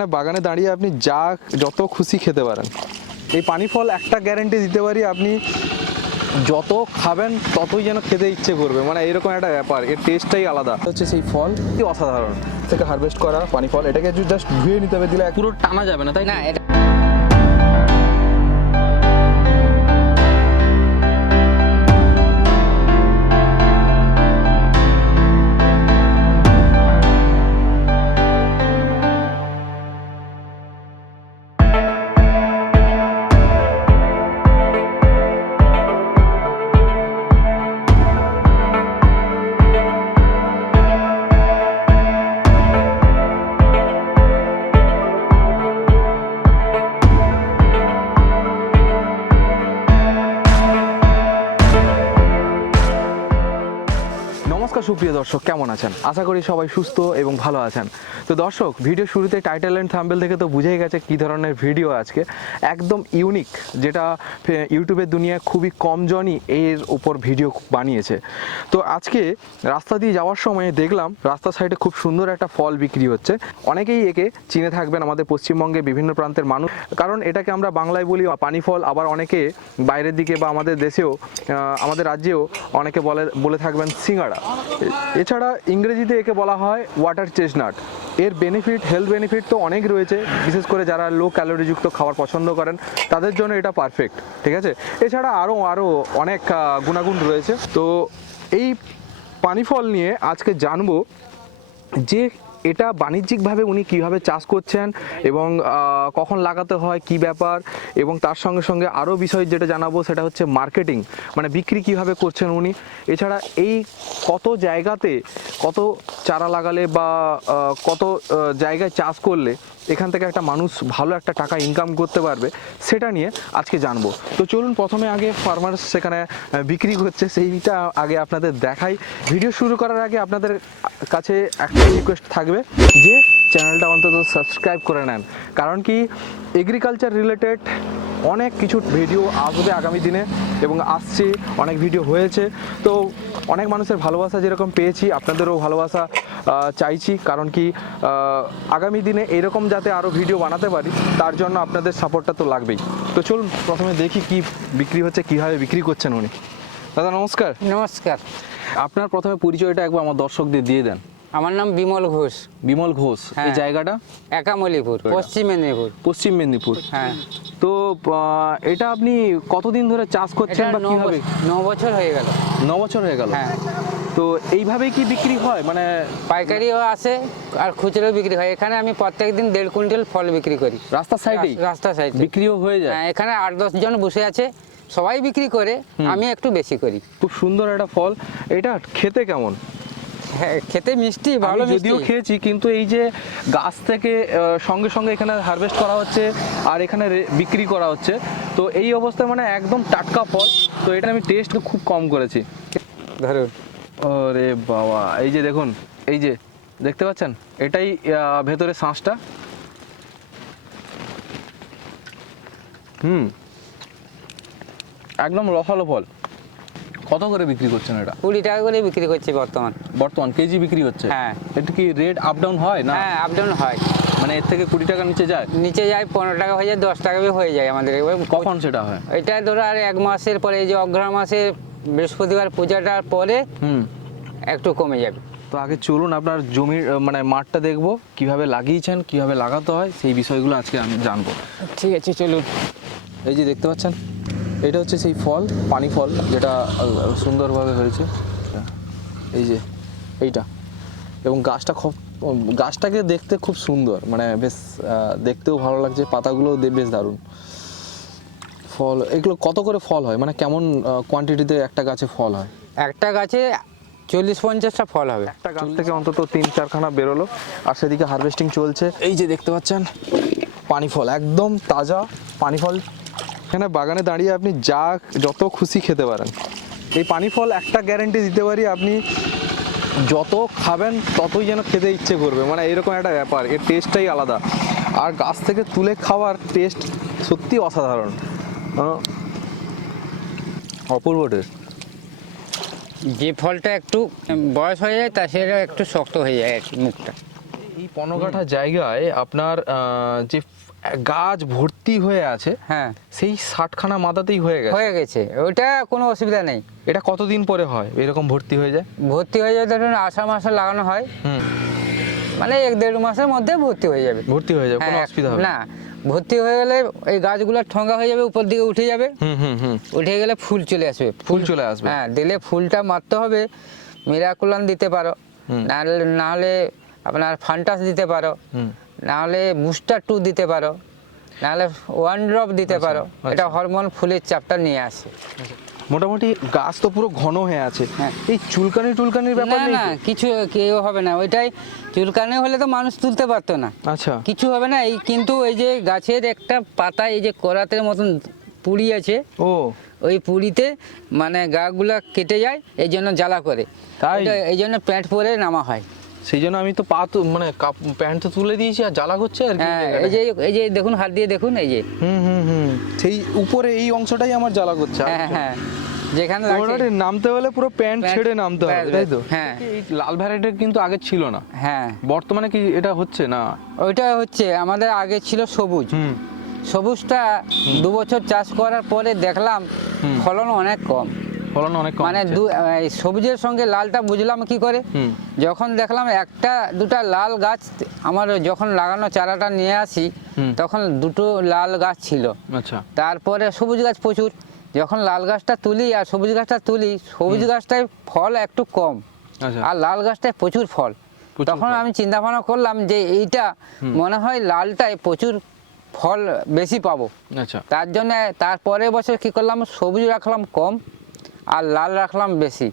এখানে বাগানে দাঁড়িয়ে আপনি যা যত খুশি খেতে পারেন। এই পানি ফল একটা গ্যারেন্টি দিতে পারি আপনি যত খাবেন ততই যেন খেতে ইচ্ছে করবে। মানে এরকম একটা ব্যাপার এর টেস্টটাই আলাদা। হচ্ছে সেই ফল কি অসাধারণ। থেকে হারভেস্ট করা পানি ফল এটাকে জাস্ট ধুয়ে নিতে হবে দিলে পুরো টানা যাবে না তাই না এটা নমস্কার সুপ্রিয় দর্শক, কেমন আছেন? আশা করি সবাই সুস্থ এবং ভালো আছেন। তো দর্শক, ভিডিও শুরুতে টাইটেল অ্যান্ড থাম্বেল থেকে তো বুঝেই গেছে কী ধরনের ভিডিও আজকে। একদম ইউনিক যেটা ইউটিউবের দুনিয়ায় খুবই কম জনই এর উপর ভিডিও বানিয়েছে। তো আজকে রাস্তা দিয়ে যাওয়ার সময় দেখলাম রাস্তার সাইডে খুব সুন্দর একটা ফল বিক্রি হচ্ছে। অনেকেই একে চিনে থাকবেন আমাদের পশ্চিমবঙ্গে বিভিন্ন প্রান্তের মানুষ। কারণ এটাকে আমরা বাংলায় বলি পানি ফল আবার অনেকে বাইরের দিকে বা আমাদের দেশেও আমাদের রাজ্যেও অনেকে বলে বলে থাকবেন সিঙ্গাড়া। এছাড়া ইংরেজিতে একে বলা হয় ওয়াটার চেস্টনাট এর বেনিফিট হেলথ বেনিফিট তো অনেক রয়েছে, বিশেষ করে যারা লো ক্যালোরিযুক্ত খাবার পছন্দ করেন, তাদের জন্য এটা পারফেক্ট ঠিক আছে? এছাড়া আরও আরও অনেক গুণাগুণ রয়েছে। তো এই পানি ফল নিয়ে আজকে জানব যে এটা বাণিজ্যিকভাবে উনি কীভাবে চাষ করছেন এবং কখন লাগাতে হয়, কি ব্যাপার? এবং তার সঙ্গে সঙ্গে আরও বিষয় যেটা জানাব সেটা হচ্ছে মার্কেটিং মানে বিক্রি কীভাবে করছেন উনি। এছাড়া এই কত জায়গাতে কত চারা লাগালে বা কত জায়গায় চাষ করলে এখান থেকে একটা মানুষ ভালো একটা টাকা ইনকাম করতে পারবে, সেটা নিয়ে আজকে জানব। তো চলুন প্রথমে আগে ফার্মার্স সেখানে বিক্রি হচ্ছে সেইটা আগে আপনাদের দেখাই। ভিডিও শুরু করার আগে আপনাদের কাছে একটা রিকোয়েস্ট থাকবে যে চ্যানেলটা অন্তত সাবস্ক্রাইব করে নেন। কারণ কি এগ্রিকালচার রিলেটেড অনেক কিছু ভিডিও আসবে আগামী দিনে এবং আসছে, অনেক ভিডিও হয়েছে। তো অনেক মানুষের ভালোবাসা যেরকম পেয়েছি, আপনাদেরও ভালোবাসা চাইছি। কারণ কি আগামী দিনে এরকম যাতে আরও ভিডিও বানাতে পারি, তার জন্য আপনাদের সাপোর্টটা তো লাগবেই। তো চলুন, প্রথমে দেখি কি বিক্রি হচ্ছে, কীভাবে বিক্রি করছেন উনি। দাদা, নমস্কার। নমস্কার। আপনার প্রথমে পরিচয়টা একবার আমার দর্শকদের দিয়ে দেন। আমার নাম বিমল ঘোষ। বিমল ঘোষ এই হ্যাঁ। জায়গাটা? একামলিপুর পশ্চিম মেদিনীপুর। পশ্চিম মেদিনীপুর। হ্যাঁ। তো এটা আপনি কতদিন ধরে চাষ করছেন বা কীভাবে? ন বছর হয়ে গেল। ন বছর হয়ে গেল। হ্যাঁ। তো এইভাবেই কি বিক্রি হয়? মানে পাইকারিও আসে আর খুচরো বিক্রি হয়। এখানে আমি প্রত্যেক দিন দেড় কুইন্টাল ফল বিক্রি করি। রাস্তার সাইডেই? রাস্তা সাইড। বিক্রিও হয়ে যায়? হ্যাঁ এখানে আট দশ জন বসে আছে। সবাই বিক্রি করে আমি একটু বেশি করি। খুব সুন্দর একটা ফল। এটা খেতে কেমন? হ্যাঁ খেতে মিষ্টি ভালো যদিও খেয়েছি কিন্তু এই যে গাছ থেকে সঙ্গে সঙ্গে এখানে হারভেস্ট করা হচ্ছে আর এখানে বিক্রি করা হচ্ছে তো এই অবস্থায় মানে একদম টাটকা ফল তো এটা আমি টেস্ট খুব কম করেছি। ধরুন। ওরে বাবা এই যে দেখুন এই যে দেখতে পাচ্ছেন? এটাই ভেতরে শাঁসটা। হুম। একদম রসালো ফল। কত করে বিক্রি করছেন এটা? কুড়ি টাকা করে বিক্রি করছি বর্তমান। বর্তমান কেজি বিক্রি হচ্ছে? হ্যাঁ। এটা কি রেট আপ ডাউন হয় না? হ্যাঁ আপ ডাউন হয়। মানে এর থেকে কুড়ি টাকা নিচে যায়? নিচে যায় পনেরো টাকা হয়ে যায় দশ টাকা হয়ে যায় আমাদের। কখন সেটা হয়? এটা ধরো আর এক মাসের পরে এই যে অগ্রহণ মাসে বৃহস্পতিবার পূজাটার পরে হুম। একটু কমে যাবে। তো আগে চলুন আপনার জমির মানে মাঠটা দেখব কীভাবে লাগিয়েছেন কীভাবে লাগাতে হয় সেই বিষয়গুলো আজকে আমি জানব। ঠিক আছে চলুন। এই যে দেখতে পাচ্ছেন এটা হচ্ছে সেই ফল পানি ফল যেটা সুন্দরভাবে হয়েছে। এই যে এইটা। এবং গাছটা খুব গাছটাকে দেখতে খুব সুন্দর মানে বেশ দেখতেও ভালো লাগছে পাতাগুলোও বেশ দারুণ। ফল এগুলো কত করে ফল হয়? মানে কেমন কোয়ান্টিটিতে একটা গাছে ফল হয়? একটা গাছে চল্লিশ পঞ্চাশটা ফল হবে। একটা গাছ থেকে অন্তত তিন চারখানা বেরোলো আর সেদিকে হারভেস্টিং চলছে। এই যে দেখতে পাচ্ছেন পানি ফল একদম তাজা পানি ফল। এখানে বাগানে দাঁড়িয়ে আপনি যা যত খুশি খেতে পারেন। এই পানি ফল একটা গ্যারেন্টি দিতে পারি আপনি যত খাবেন ততই যেন খেতে ইচ্ছে করবে। মানে এরকম একটা ব্যাপার এর টেস্টটাই আলাদা। আর গাছ থেকে তুলে খাওয়ার টেস্ট সত্যি অসাধারণ। অপূর্ব টেস্ট যে ফলটা একটু বয়স হয়ে যায় তা সেটা একটু শক্ত হয়ে যায় আর কি মুখটা। এই পনেরো জায়গায় আপনার যে গাছ ভর্তি হয়ে আছে। হ্যাঁ। সেই ষাটখানা মাদাতেই হয়ে গেছে। হয়ে গেছে। ওইটা কোনো অসুবিধা নেই। এটা কতদিন পরে হয়? এরকম ভর্তি হয়ে যায়? ভর্তি হয়ে যাবে ধরুন আষাঢ় মাসে লাগানো হয়। হুম। মানে এক দেড় মাসের মধ্যে ভর্তি হয়ে যাবে। ভর্তি হয়ে যাবে কোনো হ্যাঁ, অসুবিধা হবে না। ভর্তি হয়ে গেলে এই গাছগুলো ঠঙ্গা হয়ে যাবে উপর দিকে উঠে যাবে। হুম হুম হুম। উঠে গেলে ফুল চলে আসবে। ফুল চলে আসবে। হ্যাঁ দিলে ফুলটা মারতে হবে। মিরাকুলান দিতে পারো। নাহলে নাহলে আপনার ফান্টাস দিতে পারো। নাহলে বুস্টার টু দিতে পারো। নাহলে ওয়ান ড্রপ দিতে পারো। আচ্ছা। এটা হরমোন ফুলের চাপটা নিয়ে আসে। মোটামুটি গাছ তো পুরো ঘন হয়ে আছে। হ্যাঁ। এই চুলকানি টুলকানির ব্যাপার না না কিছু কেউ হবে না। ওইটাই চুলকানি হলে তো মানুষ তুলতে পারতো না। আচ্ছা। কিছু হবে না এই কিন্তু এই যে গাছের একটা পাতা এই যে করাতের মতন পুড়ি আছে ও। ওই পুরিতে মানে গাগুলা কেটে যায় এই জন্য জ্বালা করে? এই জন্য প্যান্ট পরে নামা হয়। সেই জন্য আমি তো পা তো মানে প্যান্ট তো তুলে দিয়েছি আর জ্বালা করছে আর হ্যাঁ। এই যে এই যে দেখুন হাত দিয়ে দেখুন এই যে। হুম হুম হুম। সেই উপরে এই অংশটাই আমার জ্বালা করছে হ্যাঁ হ্যাঁ যেখানে লাগছে- নামতে হলে পুরো প্যান্ট ছেড়ে নামতে হবে তাই তো? হ্যাঁ। লাল ভ্যারাইটির কিন্তু আগে ছিল না। হ্যাঁ। বর্তমানে কি এটা হচ্ছে না? ওইটা হচ্ছে আমাদের আগে ছিল সবুজ। হুম। সবুজটা দু বছর চাষ করার পরে দেখলাম। ফলন অনেক কম। ফলন অনেক কম মানে সবুজের সঙ্গে লালটা বুঝলাম কি করে? যখন দেখলাম একটা দুটা লাল গাছ আমার যখন লাগানো চারাটা নিয়ে আসি তখন দুটো লাল গাছ ছিল। আচ্ছা। তারপরে সবুজ গাছ প্রচুর। যখন লাল গাছটা তুলি আর সবুজ গাছটা তুলি সবুজ গাছটায় ফল একটু কম আচ্ছা। আর লাল গাছটায় প্রচুর ফল। তখন আমি চিন্তা ভাবনা করলাম যে এইটা মনে হয় লালটায় প্রচুর ফল বেশি পাবো। আচ্ছা। তার জন্য তারপরের বছর কি করলাম? সবুজ রাখলাম কম। আর লাল রাখলাম বেশি।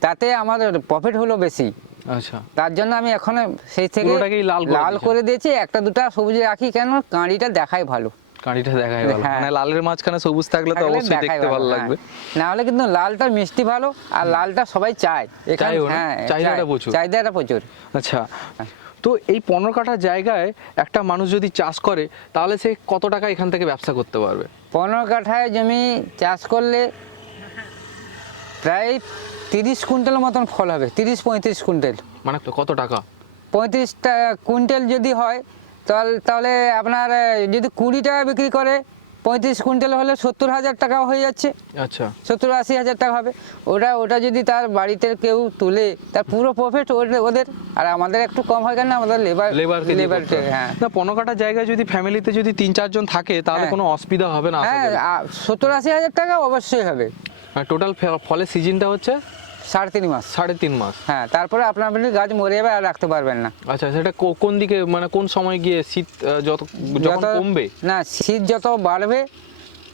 তাতে আমাদের প্রফিট হলো বেশি। আচ্ছা। তার জন্য আমি এখন সেই থেকে লাল করে দিয়েছি একটা দুটা সবুজ রাখি কেন? কাঁড়িটা দেখাই ভালো। কাঁড়িটা দেখাই ভালো। হ্যাঁ। মানে লালের মাঝখানে সবুজ থাকলে তো অবশ্যই দেখতে ভালো হ্যাঁ। লাগবে। না হলে কিন্তু লালটা মিষ্টি ভালো আর লালটা সবাই চায়। এখানে হ্যাঁ চাহিদাটা। প্রচুর। চাহিদাটা প্রচুর। আচ্ছা। তো এই পনেরো কাঠা জায়গায় একটা মানুষ যদি চাষ করে তাহলে সে কত টাকা এখান থেকে ব্যবসা করতে পারবে? পনেরো কাঠায় জমি চাষ করলে প্রায় তিরিশ কুইন্টাল মতন ফল হবে তিরিশ পঁয়ত্রিশ কুইন্টাল। মানে কত টাকা? পঁয়ত্রিশটা কুইন্টাল যদি হয় তাহলে তাহলে আপনার যদি কুড়ি টাকা বিক্রি করে পঁয়ত্রিশ কুইন্টাল হলে সত্তর হাজার টাকা হয়ে যাচ্ছে। আচ্ছা। সত্তর আশি হাজার টাকা হবে। ওটা ওটা যদি তার বাড়িতে কেউ তুলে তার পুরো প্রফিট ওদের। আর আমাদের একটু কম হয় কেন? আমাদের লেবার লেবার করতে হ্যাঁ। না পনেরো কাটা জায়গায় যদি ফ্যামিলিতে যদি তিন চারজন থাকে তাহলে হ্যাঁ। কোনো অসুবিধা হবে না হ্যাঁ সত্তর আশি হাজার টাকা অবশ্যই হবে। টোটাল ফলের সিজনটা হচ্ছে? সাড়ে তিন মাস। সাড়ে তিন মাস। হ্যাঁ তারপরে আপনার আপনি গাছ মরে যাবে আর রাখতে পারবেন না। আচ্ছা সেটা কোন দিকে মানে কোন সময় গিয়ে শীত যত যত- কমবে? না শীত যত বাড়বে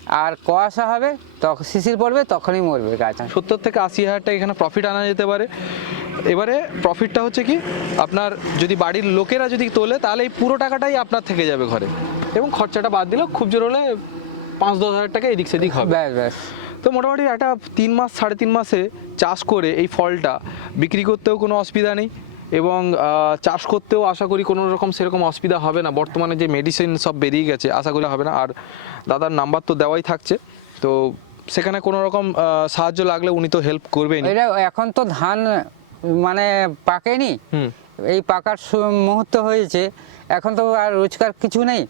আর কুয়াশা হবে তখন শিশির পড়বে তখনই মরবে গাছ। সত্তর থেকে আশি হাজার টাকা এখানে প্রফিট আনা যেতে পারে। এবারে প্রফিটটা হচ্ছে কি আপনার যদি বাড়ির লোকেরা যদি তোলে তাহলে এই পুরো টাকাটাই আপনার থেকে যাবে ঘরে। এবং খরচাটা বাদ দিলেও খুব জোর হলে পাঁচ দশ হাজার টাকা এদিক সেদিক হবে। ব্যাস ব্যাস। তো মোটামুটি একটা তিন মাস সাড়ে তিন মাসে চাষ করে এই ফলটা বিক্রি করতেও কোনো অসুবিধা নেই এবং চাষ করতেও আশা করি কোনো রকম সেরকম অসুবিধা হবে না। বর্তমানে যে মেডিসিন সব বেরিয়ে গেছে আশা করি হবে না। আর দাদার নাম্বার তো দেওয়াই থাকছে। তো সেখানে কোনো রকম সাহায্য লাগলে উনি তো হেল্প করবেন এটা এখন তো ধান মানে পাকেনি। এই পাকার মুহূর্ত হয়েছে। এখন তো আর রোজগার কিছু নেই।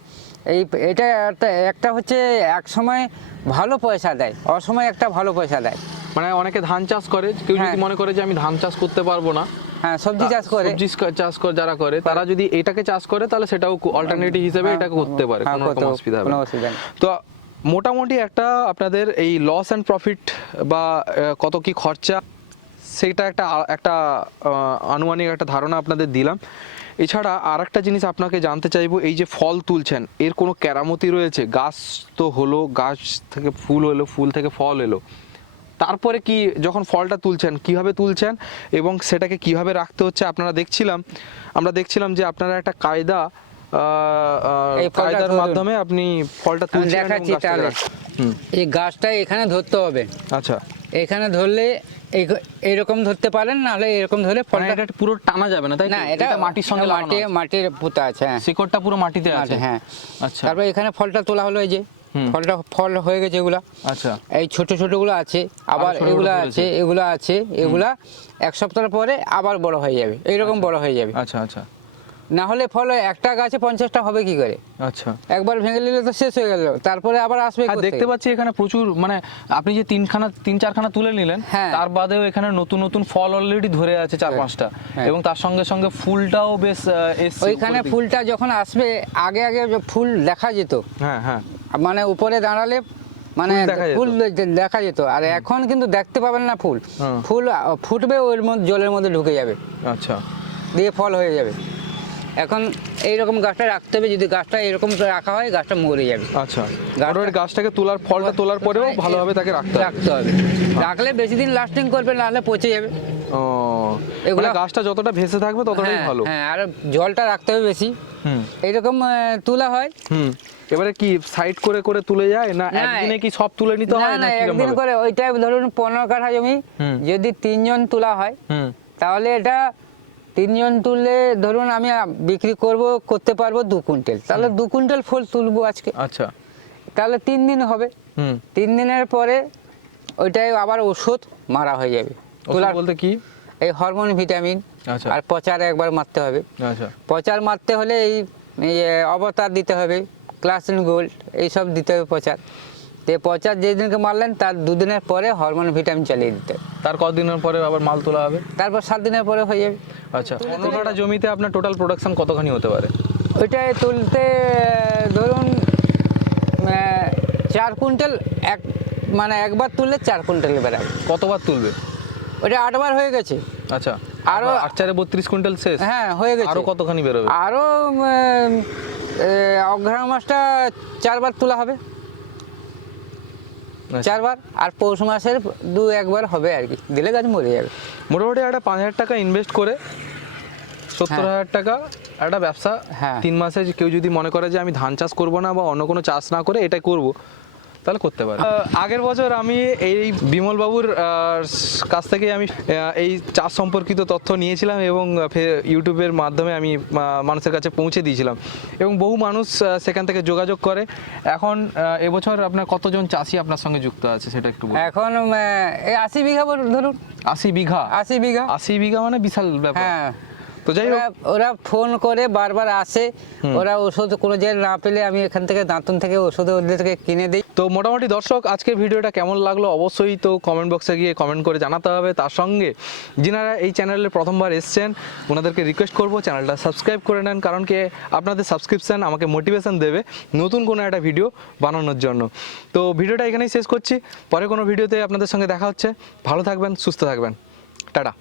এই এটা একটা একটা হচ্ছে এক সময় ভালো পয়সা দেয় অসময় একটা ভালো পয়সা দেয়। মানে অনেকে ধান চাষ করে কেউ যদি হ্যাঁ। মনে করে যে আমি ধান চাষ করতে পারব না হ্যাঁ সবজি চাষ করে। সবজি চাষ করে যারা করে তারা যদি এটাকে চাষ করে তাহলে সেটাও অল্টারনেটিভ হিসেবে হ্যাঁ, এটাকে করতে পারে হ্যাঁ, কোনো রকম অসুবিধা হবে না। তো মোটামুটি একটা আপনাদের এই লস অ্যান্ড প্রফিট বা কত কি খরচা সেটা একটা একটা আনুমানিক একটা ধারণা আপনাদের দিলাম। এছাড়া আর একটা জিনিস আপনাকে জানতে চাইব, এই যে ফল তুলছেন, এর কোনো কেরামতি রয়েছে? গাছ তো হলো, গাছ থেকে ফুল হলো, ফুল থেকে ফল এলো। তারপরে কি যখন ফলটা তুলছেন, কীভাবে তুলছেন এবং সেটাকে কীভাবে রাখতে হচ্ছে? আপনারা দেখছিলাম, আমরা দেখছিলাম যে আপনারা একটা কায়দা কায়দার মাধ্যমে আপনি ফলটা তুলছেন দেখাচ্ছি তাহলে। এই গাছটা এখানে ধরতে হবে। আচ্ছা। এখানে ধরলে এই এরকম ধরতে পারেন নাহলে এরকম ধরলে মানে ফলটা এটা পুরো টানা যাবে না তাই না এটা মাটির সঙ্গে মাটি মাটির পুঁতা আছে হ্যাঁ। শিকড়টা পুরো মাটিতে আছে? হ্যাঁ। আচ্ছা। তারপর এখানে ফলটা তোলা হলো এই যে। ফলটা ফল হয়ে গেছে এগুলা। আচ্ছা। এই ছোট ছোটগুলো আছে আবার এগুলা আছে এগুলা আছে এগুলা এক সপ্তাহ পরে আবার বড় হয়ে যাবে। এইরকম বড় হয়ে যাবে। আচ্ছা আচ্ছা। না হলে ফল একটা গাছে পঞ্চাশটা হবে কি করে? আচ্ছা। একবার ভেঙে নিলে তো শেষ হয়ে গেল তারপরে আবার আসবে দেখতে পাচ্ছি এখানে প্রচুর মানে আপনি যে তিনখানা তিন চারখানা তুলে নিলেন হ্যাঁ। তার বাদেও এখানে নতুন নতুন ফল অলরেডি ধরে আছে চার হ্যাঁ। পাঁচটা। হ্যাঁ। এবং তার সঙ্গে সঙ্গে ফুলটাও বেশ এসছে ওইখানে ফুলটা যখন আসবে আগে আগে ফুল দেখা যেত। হ্যাঁ হ্যাঁ। মানে উপরে দাঁড়ালে মানে ফুল দেখা যেত। আর এখন কিন্তু দেখতে পাবেন না ফুল। ফুল ফুটবে ওর মধ্যে জলের মধ্যে ঢুকে যাবে। আচ্ছা। দিয়ে ফল হয়ে যাবে। এখন এইরকম গাছটা রাখতে হবে যদি গাছটা এরকম রাখা হয় গাছটা মরে যাবে। আচ্ছা মোটামুটি গাছটাকে তোলার ফলটা তোলার পরেও ভালোভাবে তাকে রাখতে হবে। রাখতে হবে। রাখলে বেশি দিন লাস্টিং করবে নাহলে পচে যাবে। ও এগুলা- মানে গাছটা যতটা ভেসে থাকবে ততটাই হ্যাঁ, ভালো। হ্যাঁ আর জলটা রাখতে হবে বেশি। হুম। এইরকম তোলা হয়। হুম। এবারে কি সাইড করে করে তুলে যায় না না, একদিনে কি সব তুলে নিতে হয় না না একদিন করে ওইটাই ধরুন পনেরো কাঠা জমি। যদি তিনজন তোলা হয় হুম। তাহলে এটা তিনজন তুললে ধরুন আমি বিক্রি করব করতে পারব দু কুইন্টাল। তাহলে দু কুইন্টাল ফুল তুলবো আজকে। আচ্ছা। তাহলে তিন দিন হবে। হুম। তিন দিনের পরে ওইটাই আবার ওষুধ মারা হয়ে যাবে। তোলার বলতে কি? এই হরমোন ভিটামিন আচ্ছা। আর পচার একবার মারতে হবে। আচ্ছা। পচার মারতে হলে এই এই, অবতার দিতে হবে ক্লাসিন গোল্ড এইসব দিতে হবে পচার। তো পচার যেদিনকে মারলেন তার দুদিনের পরে হরমোন ভিটামিন চালিয়ে দিতে হবে। তার কতদিনের পরে আবার মাল তোলা হবে? তারপর সাত দিনের পরে হয়ে যাবে। আচ্ছা পনেরোটা জমিতে আপনার টোটাল প্রোডাকশন কতখানি হতে পারে? ওইটাই তুলতে ধরুন চার কুইন্টাল এক মানে একবার তুললে চার কুইন্টাল বেড়াবে কতবার তুলবে? ওইটা আটবার হয়ে গেছে। আচ্ছা আরো- আরও আট চারে বত্রিশ কুইন্টাল শেষ? হ্যাঁ হয়ে গেছে। আরও কতখানি বেরোবে? আরও অঘ্রাণ মাসটা চারবার তোলা হবে। চারবার আর পৌষ মাসের দু একবার হবে আর কি। দিলে গাছ মরে যাবে। মোটামুটি একটা পাঁচ হাজার টাকা ইনভেস্ট করে সত্তর হাজার টাকা একটা ব্যবসা হ্যাঁ। তিন মাসে কেউ যদি মনে করে যে আমি ধান চাষ করব না বা অন্য কোনো চাষ না করে এটাই করব তাহলে করতে পারে। আগের বছর আমি এই বিমল বাবুর কাছ থেকে আমি এই চাষ সম্পর্কিত তথ্য নিয়েছিলাম এবং ইউটিউবের মাধ্যমে আমি মানুষের কাছে পৌঁছে দিয়েছিলাম। এবং বহু মানুষ সেখান থেকে যোগাযোগ করে। এখন এবছর আপনার কতজন চাষি আপনার সঙ্গে যুক্ত আছে সেটা একটু এখন আশি বিঘা ধরুন। আশি বিঘা? আশি বিঘা। আশি বিঘা মানে বিশাল ব্যাপার। হ্যাঁ। তো যাই ওরা ফোন করে বারবার আসে। ওরা ওষুধ কোনো জায়গায় না পেলে আমি এখান থেকে দাঁতন থেকে ওষুধ ওদের থেকে কিনে দিই। তো মোটামুটি দর্শক আজকের ভিডিওটা কেমন লাগল অবশ্যই তো কমেন্ট বক্সে গিয়ে কমেন্ট করে জানাতে হবে। তার সঙ্গে যিনারা এই চ্যানেলে প্রথমবার এসছেন ওনাদেরকে রিকোয়েস্ট করব চ্যানেলটা সাবস্ক্রাইব করে নেন কারণ কি আপনাদের সাবস্ক্রিপশন আমাকে মোটিভেশন দেবে নতুন কোনো একটা ভিডিও বানানোর জন্য। তো ভিডিওটা এখানেই শেষ করছি। পরে কোনো ভিডিওতে আপনাদের সঙ্গে দেখা হচ্ছে। ভালো থাকবেন সুস্থ থাকবেন। টাটা।